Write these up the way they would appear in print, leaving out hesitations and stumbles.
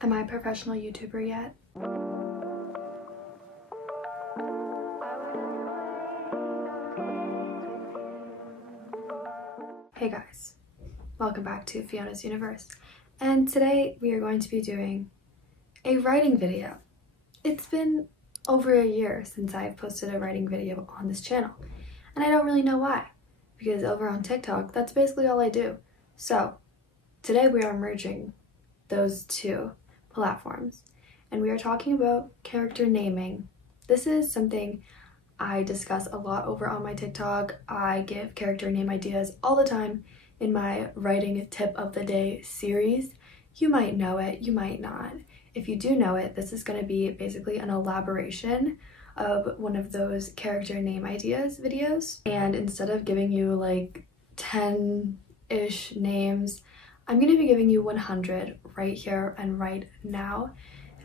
Am I a professional YouTuber yet? Hey guys, welcome back to Fiona's Universe, and today we are going to be doing a writing video. It's been over a year since I've posted a writing video on this channel, and I don't really know why, because over on TikTok, that's basically all I do. So today we are merging those two platforms, and we are talking about character naming. This is something I discuss a lot over on my TikTok. I give character name ideas all the time in my writing tip of the day series. You might know it, you might not. If you do know it, this is going to be basically an elaboration of one of those character name ideas videos. And instead of giving you like 10-ish names, I'm going to be giving you 100 right here and right now.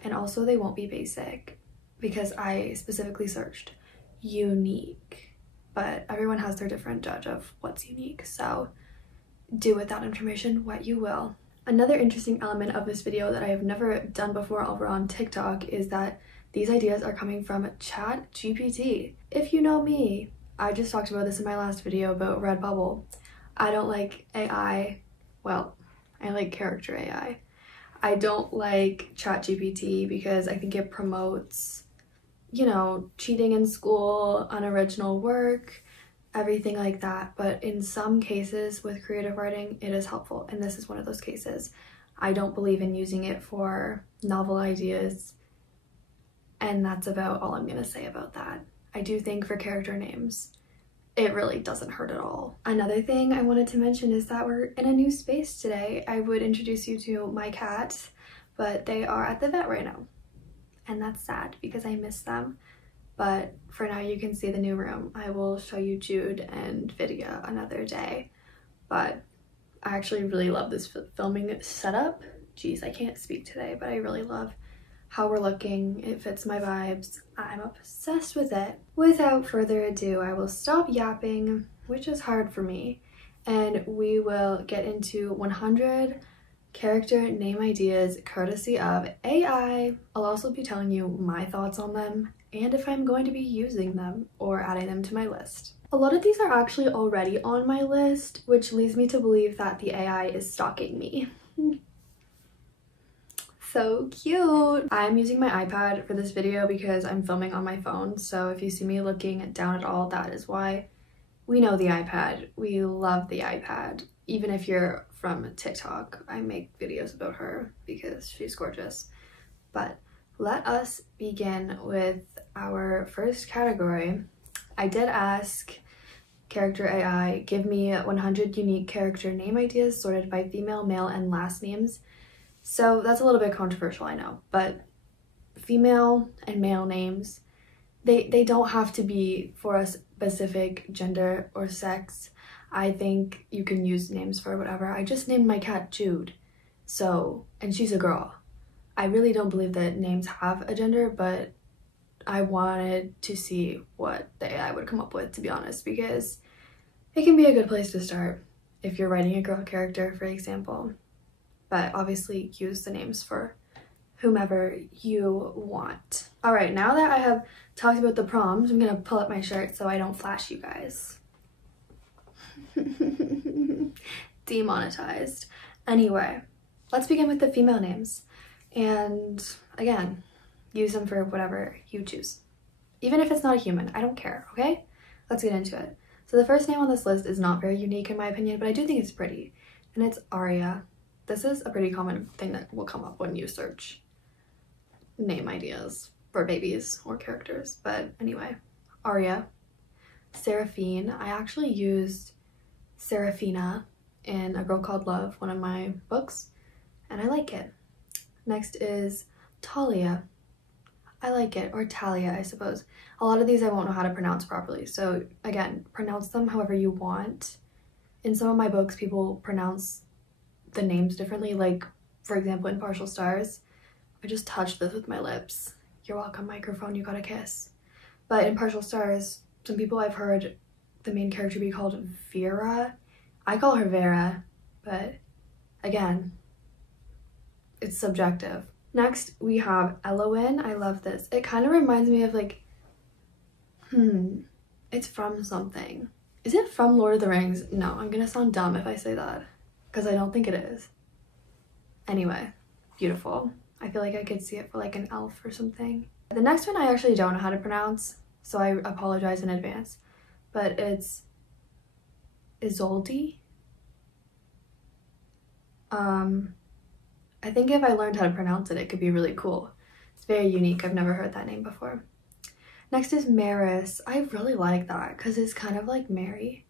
And also they won't be basic because I specifically searched unique, but everyone has their different judge of what's unique, so do with that information what you will. Another interesting element of this video that I have never done before over on TikTok is that these ideas are coming from ChatGPT. If you know me, I just talked about this in my last video about Redbubble. I don't like AI. Well, I like character AI. I don't like ChatGPT because I think it promotes, you know, cheating in school, unoriginal work, everything like that. But in some cases with creative writing, it is helpful, and this is one of those cases. I don't believe in using it for novel ideas, and that's about all I'm gonna say about that. I do think for character names, it really doesn't hurt at all. Another thing I wanted to mention is that we're in a new space today. I would introduce you to my cats, but they are at the vet right now. And that's sad because I miss them. But for now, you can see the new room. I will show you Jude and Vidya another day. But I actually really love this filming setup. Geez, I can't speak today, but I really love how we're looking. It fits my vibes. I'm obsessed with it. Without further ado, I will stop yapping, which is hard for me, and we will get into 100 character name ideas courtesy of AI. I'll also be telling you my thoughts on them and if I'm going to be using them or adding them to my list. A lot of these are actually already on my list, which leads me to believe that the AI is stalking me. So cute! I'm using my iPad for this video because I'm filming on my phone, so if you see me looking down at all, that is why. We know the iPad. We love the iPad. Even if you're from TikTok, I make videos about her because she's gorgeous. But let us begin with our first category. I did ask character AI, give me 100 unique character name ideas sorted by female, male, and last names. So that's a little bit controversial, I know, but female and male names, they don't have to be for a specific gender or sex. I think you can use names for whatever. I just named my cat Jude, so, and she's a girl. I really don't believe that names have a gender, but I wanted to see what the AI would come up with, to be honest, because it can be a good place to start if you're writing a girl character, for example. But obviously use the names for whomever you want. All right, now that I have talked about the prompts, I'm gonna pull up my shirt so I don't flash you guys. Demonetized. Anyway, let's begin with the female names. And again, use them for whatever you choose. Even if it's not a human, I don't care, okay? Let's get into it. So the first name on this list is not very unique in my opinion, but I do think it's pretty, and it's Aria. This is a pretty common thing that will come up when you search name ideas for babies or characters. But anyway, Aria. Seraphine. I actually used Seraphina in A Girl Called Love, one of my books, and I like it. Next is Talia. I like it, or Talia, I suppose. A lot of these I won't know how to pronounce properly, so again, pronounce them however you want. In some of my books, people pronounce the names differently, like for example in Partial Stars, I just touched this with my lips. You're welcome, microphone, you got a kiss. But in Partial Stars, some people I've heard the main character be called Vera. I call her Vera, but again, it's subjective. Next, we have Elowen. I love this. It kind of reminds me of like, it's from something. Is it from Lord of the Rings? No, I'm gonna sound dumb if I say that because I don't think it is. Anyway, beautiful. I feel like I could see it for like an elf or something. The next one I actually don't know how to pronounce, so I apologize in advance, but it's Isolde. I think if I learned how to pronounce it, it could be really cool. It's very unique. I've never heard that name before. Next is Maris. I really like that because it's kind of like Mary,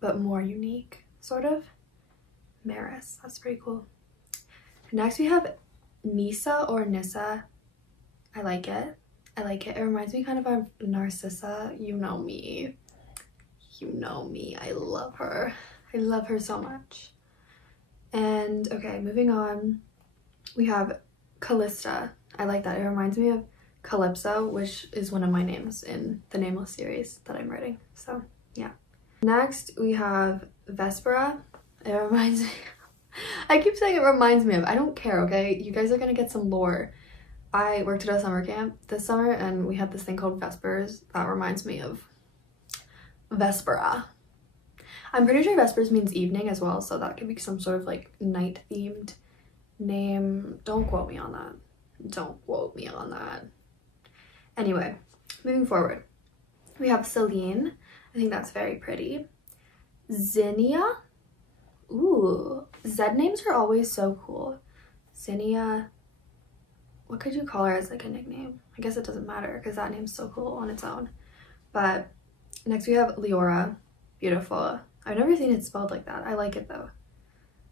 but more unique, sort of. Maris, that's pretty cool. Next we have Nisa or Nissa. I like it. I like it. It reminds me kind of Narcissa. You know me. You know me. I love her. I love her so much. And okay, moving on, we have Callista. I like that. It reminds me of Calypso, which is one of my names in the Nameless series that I'm writing. So yeah. Next we have Vespera. It reminds me, I keep saying it reminds me of, I don't care, okay? You guys are gonna get some lore. I worked at a summer camp this summer and we had this thing called Vespers that reminds me of Vespera. I'm pretty sure Vespers means evening as well, so that could be some sort of like night themed name. Don't quote me on that. Don't quote me on that. Anyway, moving forward, we have Celine. I think that's very pretty. Zinnia. Ooh, Z names are always so cool. Zinnia. What could you call her as like a nickname? I guess it doesn't matter because that name's so cool on its own. But next we have Leora. Beautiful. I've never seen it spelled like that. I like it though.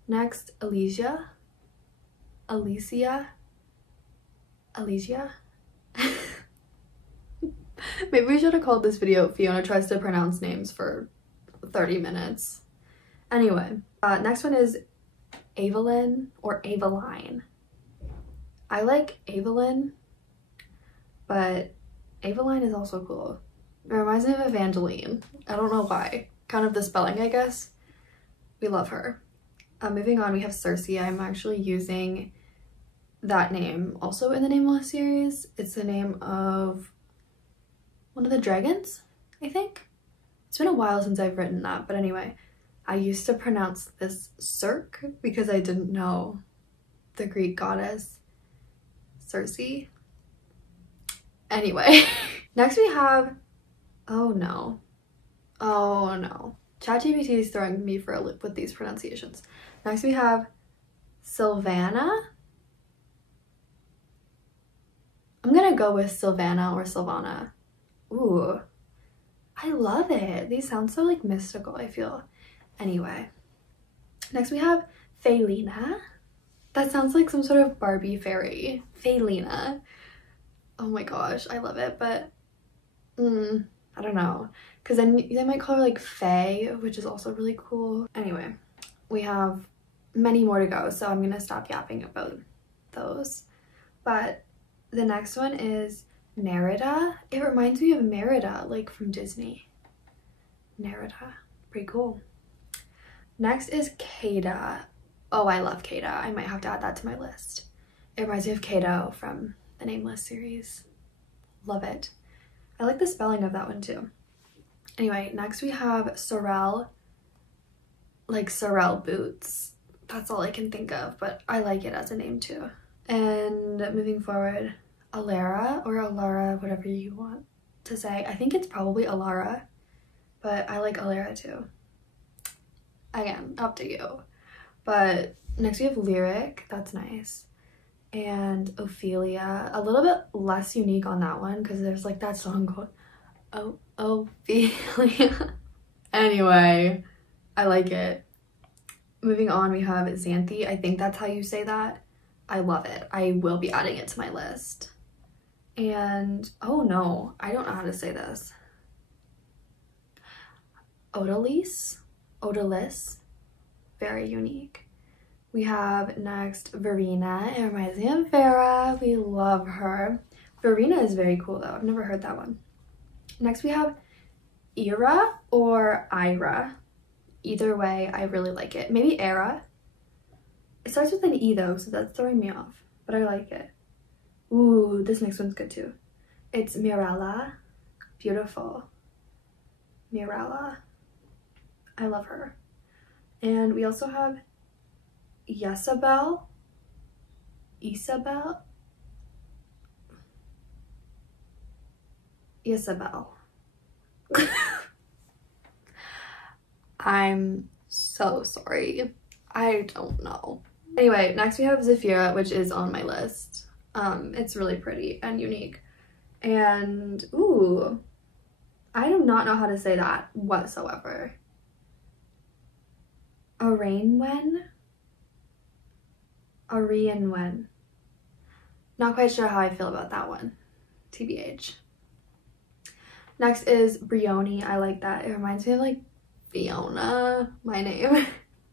Next, Alicia. Maybe we should have called this video Fiona Tries to Pronounce Names for 30 minutes. Anyway, next one is Evelyn or Aveline. I like Evelyn, but Aveline is also cool. It reminds me of Evangeline. I don't know why. Kind of the spelling, I guess. We love her. Moving on, we have Cersei. I'm actually using that name also in the Nameless series. It's the name of one of the dragons, I think. It's been a while since I've written that, but anyway, I used to pronounce this Cirque because I didn't know the Greek goddess Circe. Anyway, next we have, oh no, ChatGPT is throwing me for a loop with these pronunciations. Next we have Sylvana. I'm gonna go with Sylvana or Sylvana. Ooh, I love it. These sound so like mystical, I feel. Anyway, next we have Felina. That sounds like some sort of Barbie fairy. Felina. Oh my gosh, I love it, but I don't know. Because then they might call her like Faye, which is also really cool. Anyway, we have many more to go, so I'm gonna stop yapping about those. But the next one is Nerida. It reminds me of Merida, like from Disney. Nerida, pretty cool. Next is Kada. Oh, I love Kada. I might have to add that to my list. It reminds me of Kato from the Nameless series. Love it. I like the spelling of that one too. Anyway, next we have Sorrel, like Sorrel boots. That's all I can think of, but I like it as a name too. And moving forward, Alara or Alara, whatever you want to say. I think it's probably Alara, but I like Alara too. Again, up to you. But next we have Lyric. That's nice. And Ophelia. A little bit less unique on that one because there's like that song called Ophelia. Anyway, I like it. Moving on, we have Xanthi. I think that's how you say that. I love it. I will be adding it to my list. And oh no, I don't know how to say this. Odalis. Very unique. We have next Verena. It reminds me of Vera. We love her. Verena is very cool though. I've never heard that one. Next we have Ira or Ira. Either way, I really like it. Maybe Era. It starts with an E though, so that's throwing me off. but I like it. Ooh, this next one's good too. It's Mirella. Beautiful. Mirella. I love her. And we also have Isabel. I'm so sorry. I don't know. Anyway, next we have Zafira, which is on my list. It's really pretty and unique. And ooh, I do not know how to say that whatsoever. Arianwen? Not quite sure how I feel about that one, TBH. Next is Brioni. I like that. It reminds me of like Fiona, my name.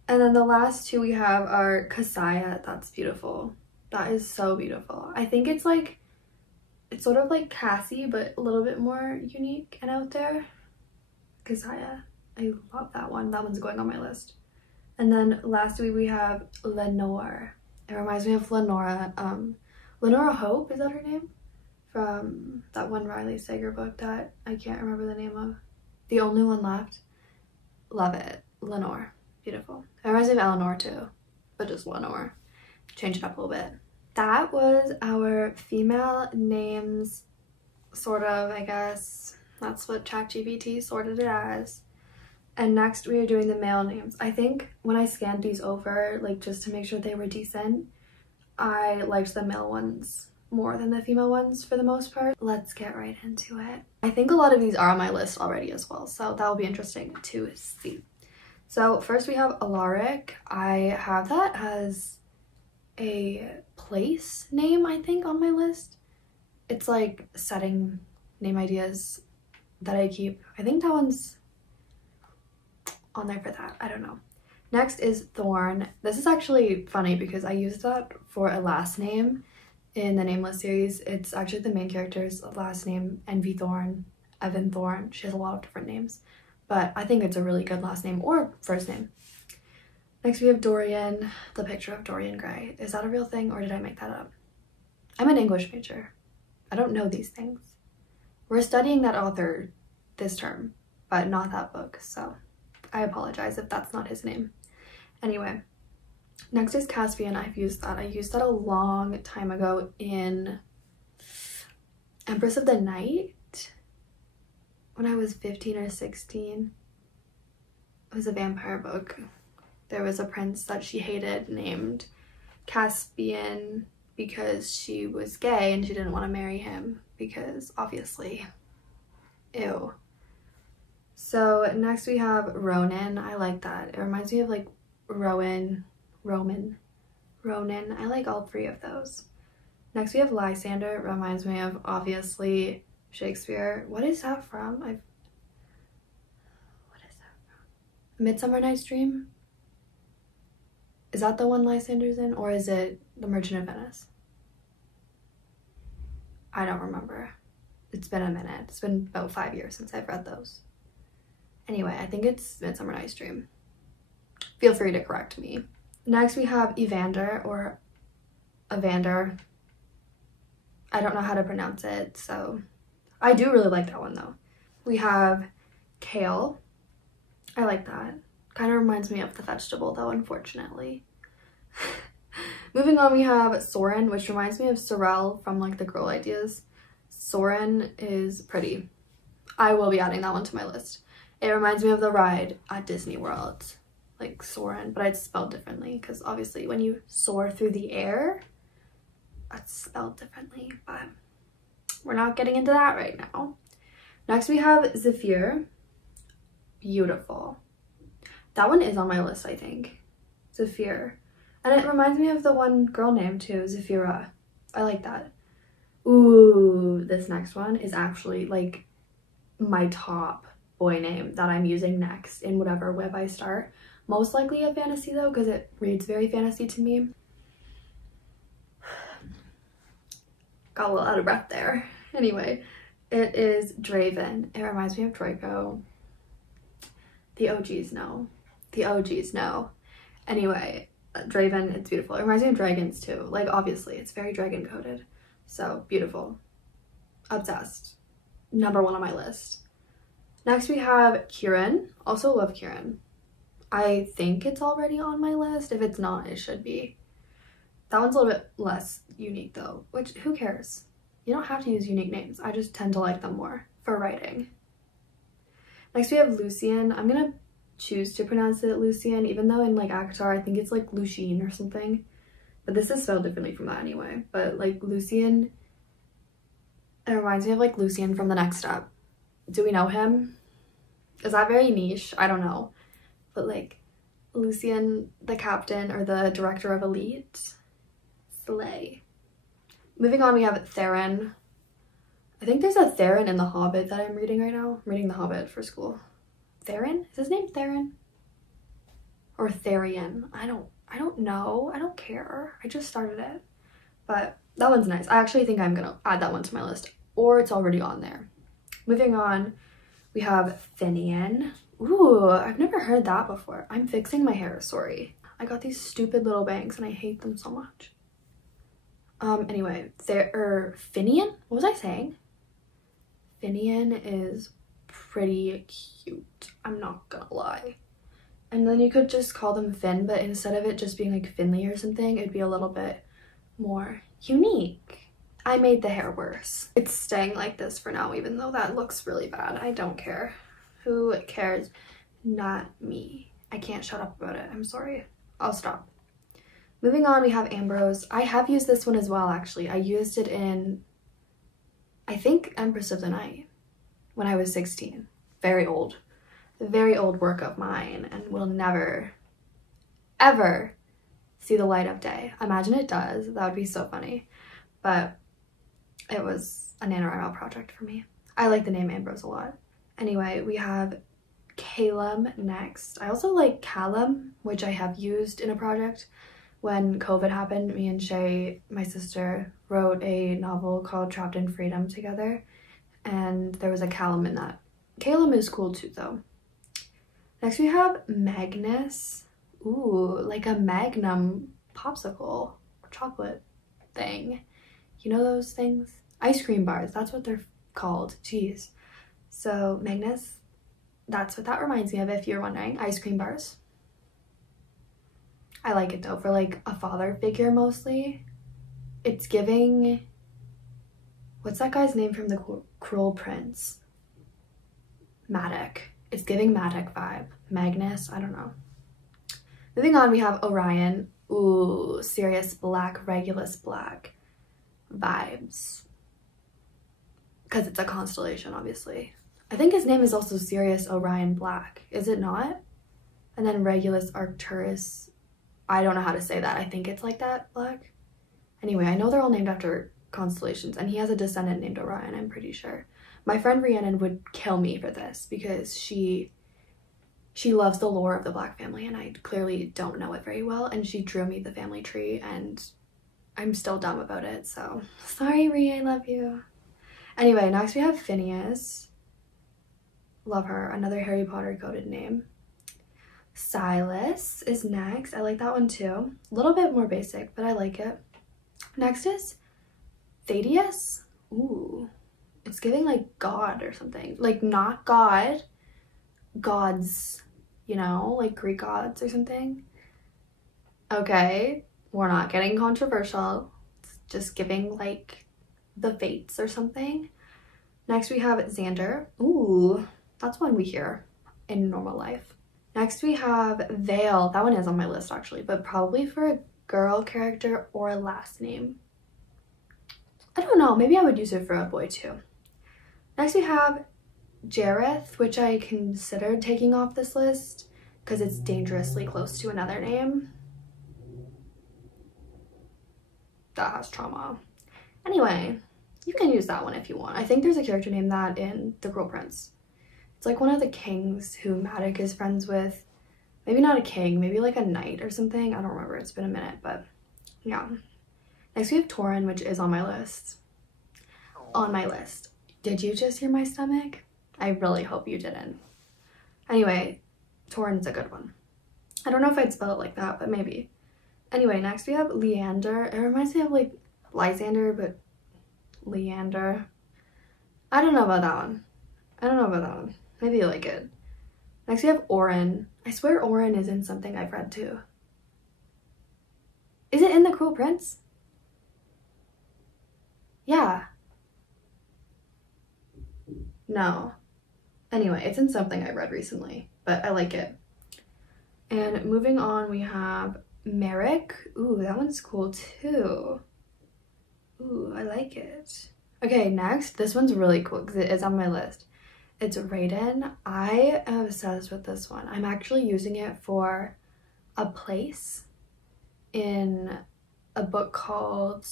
And then the last two we have are Kasaya. That's beautiful. That is so beautiful. I think it's like, it's sort of like Cassie, but a little bit more unique and out there. Kasaya. I love that one. That one's going on my list. And then lastly we have Lenore. It reminds me of Lenora. Lenora Hope, is that her name? From that one Riley Sager book that I can't remember the name of. The Only One Left. Love it. Lenore. Beautiful. It reminds me of Eleanor too, but just Lenore. Change it up a little bit. That was our female names, sort of, I guess. That's what ChatGPT sorted it as. And next we are doing the male names. I think when I scanned these over, like just to make sure they were decent, I liked the male ones more than the female ones for the most part. Let's get right into it. I think a lot of these are on my list already as well, so that will be interesting to see. So first we have Alaric. I have that as a place name, I think, on my list. It's like setting name ideas that I keep. I think that one's on there for that. I don't know. Next is Thorn. This is actually funny because I used that for a last name in the Nameless series. It's actually the main character's last name, Envy Thorn, Evan Thorn. She has a lot of different names, but I think it's a really good last name or first name. Next we have Dorian, the picture of Dorian Gray. Is that a real thing or did I make that up? I'm an English major. I don't know these things. We're studying that author this term, but not that book, so I apologize if that's not his name. Anyway, next is Caspian. I've used that. I used that a long time ago in Empress of the Night when I was 15 or 16. It was a vampire book. There was a prince that she hated named Caspian because she was gay and she didn't want to marry him because obviously, ew. So next we have Ronan. I like that. It reminds me of like Ronan. I like all three of those. Next we have Lysander. It reminds me of obviously Shakespeare. What is that from? What is that from? Midsummer Night's Dream? Is that the one Lysander's in, or is it The Merchant of Venice? I don't remember. It's been a minute. It's been about 5 years since I've read those. Anyway, I think it's Midsummer Night's Dream. Feel free to correct me. Next we have Evander or Evander. I don't know how to pronounce it, so I do really like that one though. We have Kale. I like that. Kind of reminds me of the vegetable though, unfortunately. Moving on, we have Soren, which reminds me of Sorel from like the Girl Ideas. Soren is pretty. I will be adding that one to my list. It reminds me of the ride at Disney World, like Soren, but it's spelled differently because obviously when you soar through the air, that's spelled differently, but we're not getting into that right now. Next we have Zephyr. Beautiful. That one is on my list, I think. Zephyr. And it reminds me of the one girl name too, Zephira. I like that. Ooh, this next one is actually like my top boy name that I'm using next in whatever web I start. Most likely a fantasy though, because it reads very fantasy to me. Got a little out of breath there. Anyway, it is Draven. It reminds me of Draco. The OGs know. The OGs know. Anyway, Draven, it's beautiful. It reminds me of dragons too. Like, obviously, it's very dragon coded. So, beautiful. Obsessed. #1 on my list. Next, we have Kieran. Also love Kieran. I think it's already on my list. If it's not, it should be. That one's a little bit less unique though, which who cares? You don't have to use unique names. I just tend to like them more for writing. Next, we have Lucian. I'm gonna choose to pronounce it Lucian, even though in like Akatar I think it's like Lucien or something, but this is spelled differently from that anyway. But like Lucian, it reminds me of like Lucian from The Next Step. Do we know him? Is that very niche? I don't know, but like Lucian, the captain or the director of Elite, slay. Moving on, we have Theron. I think there's a Theron in The Hobbit that I'm reading right now. I'm reading The Hobbit for school. Theron? Is his name Theron? Or Therian? I don't know. I don't care. I just started it. But that one's nice. I actually think I'm gonna add that one to my list. Or it's already on there. Moving on, we have Finian. Ooh, I've never heard that before. I'm fixing my hair, sorry. I got these stupid little bangs and I hate them so much. Anyway, Finian? What was I saying? Finian is pretty cute, I'm not gonna lie. And then you could just call them Finn, but instead of it just being like Finley or something, it'd be a little bit more unique. I made the hair worse. It's staying like this for now, even though that looks really bad. I don't care. Who cares? Not me. I can't shut up about it. I'm sorry. I'll stop. Moving on, we have Ambrose. I have used this one as well, actually. I used it in, I think, Empress of the Night when I was 16. Very old work of mine and will never, ever see the light of day. Imagine it does. That would be so funny. But it was a NaNoWriMo project for me. I like the name Ambrose a lot. Anyway, we have Calum next. I also like Callum, which I have used in a project. When COVID happened, me and Shay, my sister, wrote a novel called Trapped in Freedom together, and there was a Callum in that. Calum is cool too though. Next we have Magnus. Ooh, like a Magnum popsicle or chocolate thing. You know those things? Ice cream bars, that's what they're called. Jeez. So Magnus, that's what that reminds me of if you're wondering. Ice cream bars. I like it though, for like a father figure mostly. It's giving, what's that guy's name from The Cruel Prince? Matic. It's giving Matic vibe. Magnus, I don't know. Moving on, we have Orion. Ooh, Sirius Black, Regulus Black vibes. Because it's a constellation, obviously. I think his name is also Sirius Orion Black, is it not? And then Regulus Arcturus, I don't know how to say that. I think it's like that, Black. Anyway, I know they're all named after constellations, and he has a descendant named Orion, I'm pretty sure. My friend Rhiannon would kill me for this because she loves the lore of the Black family, and I clearly don't know it very well, and she drew me the family tree, and I'm still dumb about it, so sorry, Rhi, I love you. Anyway, next we have Phineas. Love her. Another Harry Potter coded name. Silas is next. I like that one too. A little bit more basic, but I like it. Next is Thaddeus. Ooh, it's giving like God or something. Like not God, gods, you know, like Greek gods or something. Okay, we're not getting controversial. It's just giving like the fates or something. Next we have Xander. Ooh, that's one we hear in normal life. Next we have Vale. That one is on my list actually, but probably for a girl character or a last name. I don't know, maybe I would use it for a boy too. Next we have Jareth, which I considered taking off this list because it's dangerously close to another name that has trauma. Anyway, you can use that one if you want. I think there's a character named that in The Cruel Prince. It's like one of the kings who Matic is friends with. Maybe not a king, maybe like a knight or something. I don't remember, it's been a minute, but yeah. Next we have Tauren, which is on my list. On my list. Did you just hear my stomach? I really hope you didn't. Anyway, Tauren's a good one. I don't know if I'd spell it like that, but maybe. Anyway, next we have Leander. It reminds me of like Lysander, but Leander. I don't know about that one. I don't know about that one. Maybe you like it. Next we have Orin. I swear Orin is in something I've read too. Is it in The Cruel Prince? Yeah. No. Anyway, it's in something I read recently, but I like it. And moving on, we have Merrick. Ooh, that one's cool too. Ooh, I like it. Okay, next, this one's really cool because it is on my list. It's Raiden. I am obsessed with this one. I'm actually using it for a place in a book called,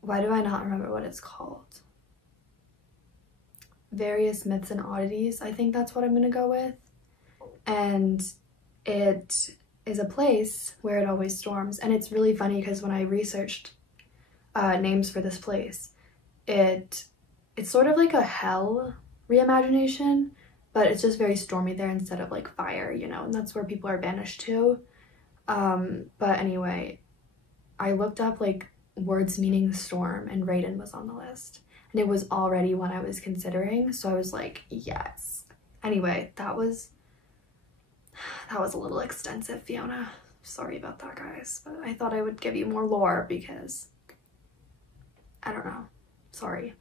why do I not remember what it's called? Various Myths and Oddities. I think that's what I'm gonna go with. And it is a place where it always storms. And it's really funny because when I researched names for this place, it's sort of like a hell reimagination, but it's just very stormy there instead of like fire, you know, and that's where people are banished to. But anyway, I looked up like words meaning storm and Raiden was on the list, and it was already one I was considering, so I was like, yes. Anyway, that was a little extensive, Fiona. Sorry about that, guys, but I thought I would give you more lore because I don't know. Sorry.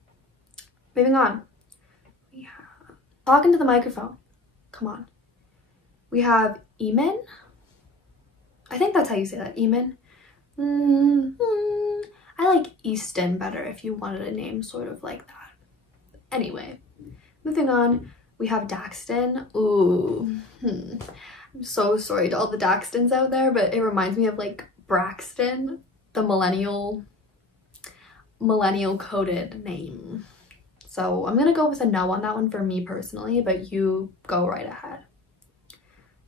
Moving on. We have, talking to the microphone. Come on. We have Eamon. I think that's how you say that, Eamon. I like Easton better if you wanted a name sort of like that. Anyway, moving on, we have Daxton. Ooh. I'm so sorry to all the Daxtons out there, but it reminds me of like Braxton, the millennial coded name. So I'm gonna go with a no on that one for me personally, but you go right ahead.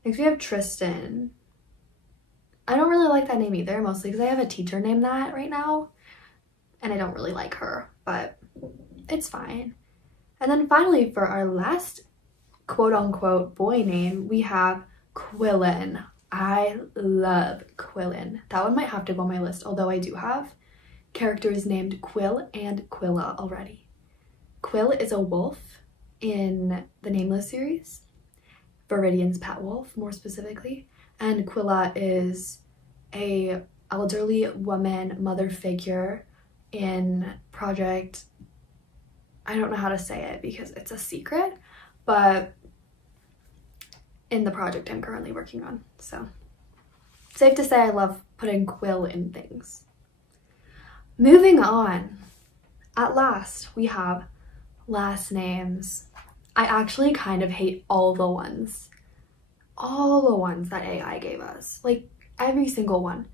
Next we have Tristan. I don't really like that name either, mostly because I have a teacher named that right now, and I don't really like her, but it's fine. And then finally, for our last quote-unquote boy name, we have Quillen. I love Quillen. That one might have to go on my list, although I do have characters named Quill and Quilla already. Quill is a wolf in the Nameless series, Viridian's pet wolf more specifically, and Quilla is a elderly woman mother figure in Project, I don't know how to say it because it's a secret, but in the project I'm currently working on. So safe to say I love putting Quill in things. Moving on, at last we have last names. I actually kind of hate all the ones that AI gave us, like every single one,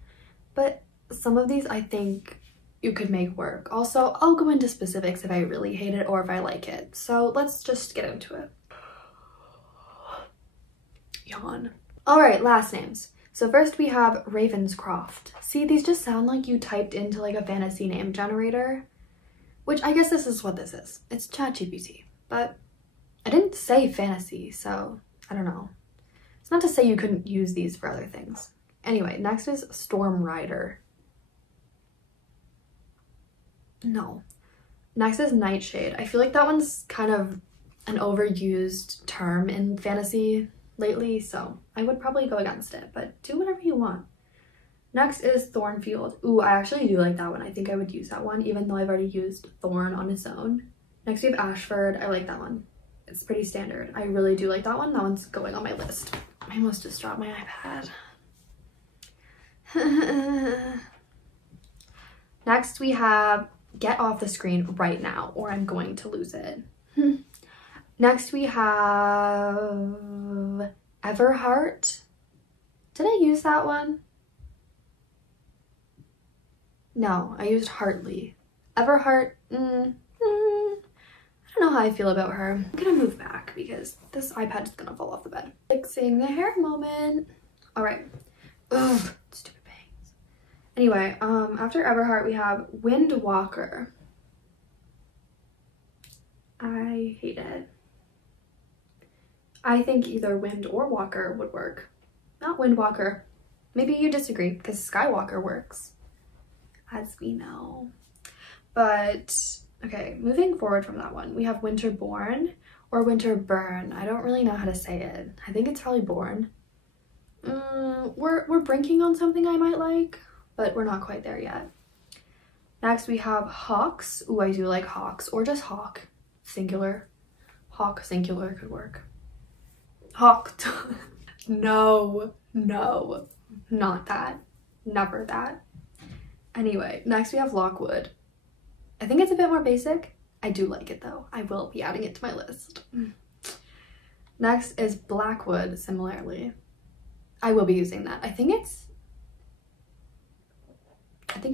but some of these I think you could make work. Also, I'll go into specifics if I really hate it or if I like it, so let's just get into it. Yawn. All right, last names. So first we have Ravenscroft. See, these just sound like you typed into like a fantasy name generator, which I guess this is what this is. It's ChatGPT, but I didn't say fantasy, so I don't know. It's not to say you couldn't use these for other things. Anyway, next is Storm Rider. No. Next is Nightshade. I feel like that one's kind of an overused term in fantasy lately, so I would probably go against it, but do whatever you want. Next is Thornfield. Ooh, I actually do like that one. I think I would use that one, even though I've already used Thorn on its own. Next we have Ashford. I like that one. It's pretty standard. I really do like that one. That one's going on my list. I almost just dropped my iPad. Next we have Get Off the Screen Right Now, or I'm going to lose it. Next we have Everheart. Did I use that one? No, I used Hartley. Everheart, I don't know how I feel about her. I'm gonna move back because this iPad is gonna fall off the bed. Fixing the hair moment. All right. Ugh, stupid bangs. Anyway, after Everheart we have Windwalker. I hate it. I think either Wind or Walker would work. Not Windwalker. Maybe you disagree because Skywalker works, as we know. But okay, moving forward from that one, we have Winterborn or Winterburn. I don't really know how to say it. I think it's probably born. We're brinking on something I might like, but we're not quite there yet. Next we have Hawks. Ooh, I do like Hawks, or just Hawk, singular. Hawk, singular could work. Hawked. No, not that. Never that. Anyway, next we have Lockwood. I think it's a bit more basic. I do like it though. I will be adding it to my list. Next is Blackwood, similarly. I will be using that. I think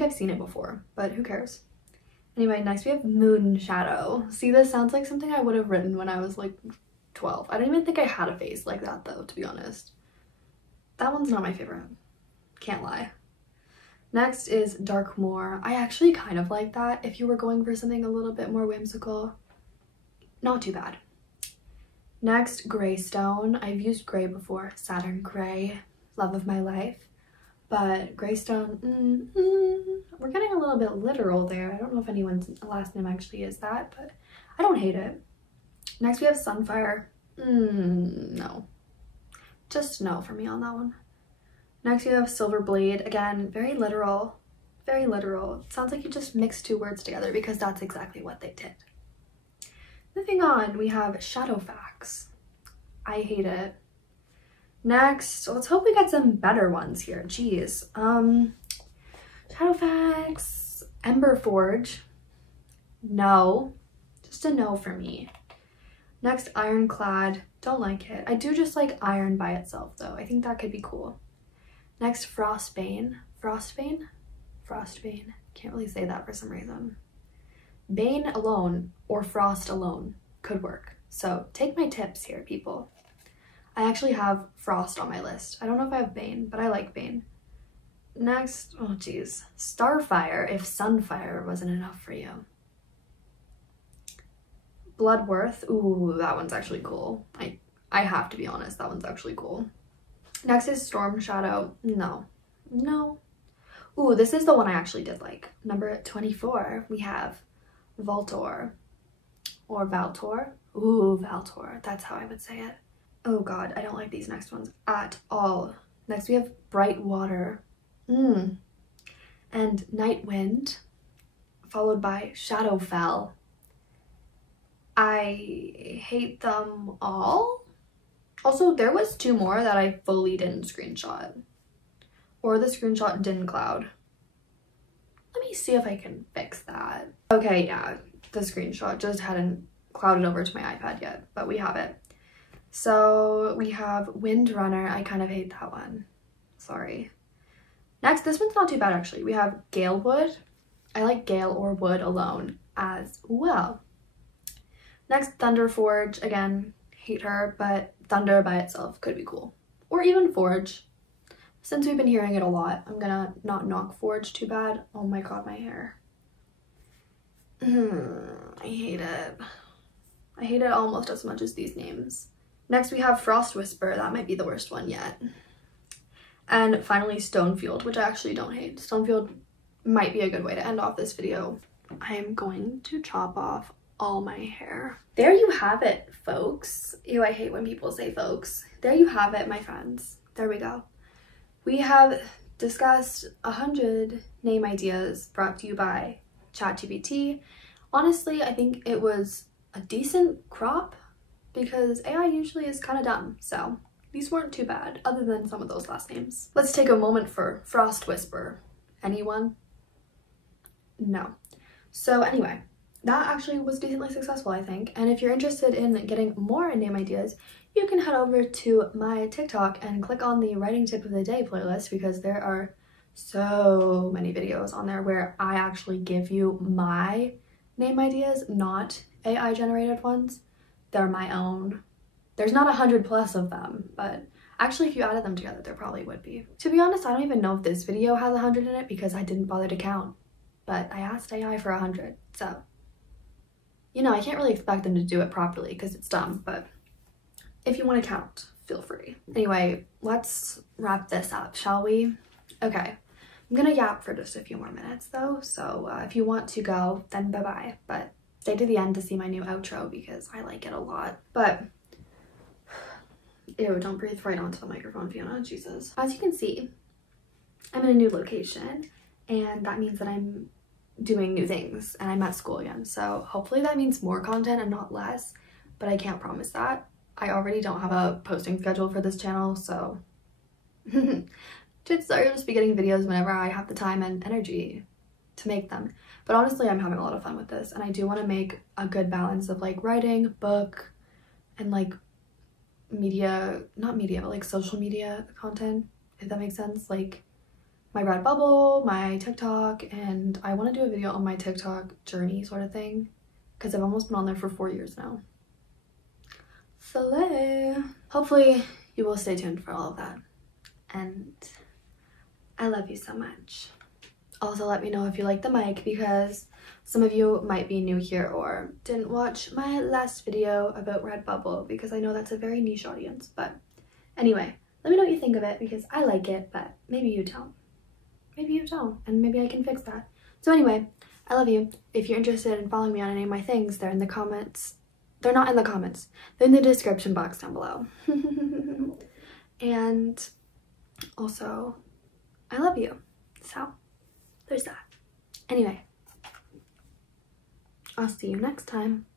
I've seen it before, but who cares? Anyway, next we have Moon Shadow. See, this sounds like something I would have written when I was like 12. I don't even think I had a face like that though, to be honest. That one's not my favorite. Can't lie. Next is Darkmoor. I actually kind of like that if you were going for something a little bit more whimsical. Not too bad. Next, Greystone. I've used gray before. Saturn Gray, love of my life. But Greystone, we're getting a little bit literal there. I don't know if anyone's last name actually is that, but I don't hate it. Next, we have Sunfire. No. Just no for me on that one. Next, we have Silverblade. Again, very literal. Very literal. It sounds like you just mixed two words together because that's exactly what they did. Moving on, we have Shadowfax. I hate it. Next, let's hope we get some better ones here. Jeez. Shadowfax, Emberforge. No. Just a no for me. Next, Ironclad. Don't like it. I do just like iron by itself though. I think that could be cool. Next, Frostbane. Frostbane? Frostbane. Can't really say that for some reason. Bane alone or Frost alone could work. So take my tips here, people. I actually have Frost on my list. I don't know if I have Bane, but I like Bane. Next, oh geez, Starfire if Sunfire wasn't enough for you. Bloodworth. Ooh, that one's actually cool. I have to be honest, that one's actually cool. Next is Storm Shadow. No. Ooh, this is the one I actually did like. Number 24, we have Voltor or Valtor. Ooh, Valtor. That's how I would say it. Oh god, I don't like these next ones at all. Next we have Bright Water. And Night Wind, followed by Shadowfell. I hate them all. Also, there was two more that I fully didn't screenshot. Or the screenshot didn't cloud. Let me see if I can fix that. Okay, yeah, the screenshot just hadn't clouded over to my iPad yet, but we have it. So we have Windrunner. I kind of hate that one. Sorry. Next, this one's not too bad actually. We have Galewood. I like Gale or Wood alone as well. Next, Thunderforge. Again, hate her, but Thunder by itself could be cool. Or even Forge. Since we've been hearing it a lot, I'm gonna not knock Forge too bad. Oh my god, my hair. I hate it. I hate it almost as much as these names. Next we have Frost Whisper. That might be the worst one yet. And finally Stonefield, which I actually don't hate. Stonefield might be a good way to end off this video. I'm going to chop off all my hair. There you have it, folks. Ew, I hate when people say folks. There you have it, my friends. There we go. We have discussed 100 name ideas brought to you by ChatGPT. Honestly, I think it was a decent crop because AI usually is kind of dumb, so these weren't too bad other than some of those last names. Let's take a moment for Frost Whisper. Anyone? No. So anyway, that actually was decently successful, I think. And if you're interested in getting more name ideas, you can head over to my TikTok and click on the writing tip of the day playlist because there are so many videos on there where I actually give you my name ideas, not AI generated ones. They're my own. There's not 100+ of them, but actually if you added them together, there probably would be. To be honest, I don't even know if this video has 100 in it because I didn't bother to count, but I asked AI for 100, so you know, I can't really expect them to do it properly because it's dumb, but if you want to count, feel free. Anyway, let's wrap this up, shall we? Okay, I'm gonna yap for just a few more minutes though, so if you want to go, then bye-bye. But stay to the end to see my new outro because I like it a lot. But ew, don't breathe right onto the microphone, Fiona, Jesus. As you can see, I'm in a new location, and that means that I'm doing new things and I'm at school again. So hopefully that means more content and not less, but I can't promise that. I already don't have a posting schedule for this channel, so chances are you'll just be getting videos whenever I have the time and energy to make them. But honestly, I'm having a lot of fun with this, and I do want to make a good balance of like writing, book, and like media, not media, but like social media content, if that makes sense. Like my Redbubble, my TikTok, and I want to do a video on my TikTok journey sort of thing because I've almost been on there for 4 years now. So hopefully you will stay tuned for all of that, and I love you so much. Also, let me know if you like the mic because some of you might be new here or didn't watch my last video about Redbubble because I know that's a very niche audience. But anyway, let me know what you think of it because I like it, but maybe you don't. Maybe you don't, and maybe I can fix that. So anyway, I love you. If you're interested in following me on any of my things, they're in the comments. They're not in the comments. They're in the description box down below. And also, I love you. So there's that. Anyway, I'll see you next time.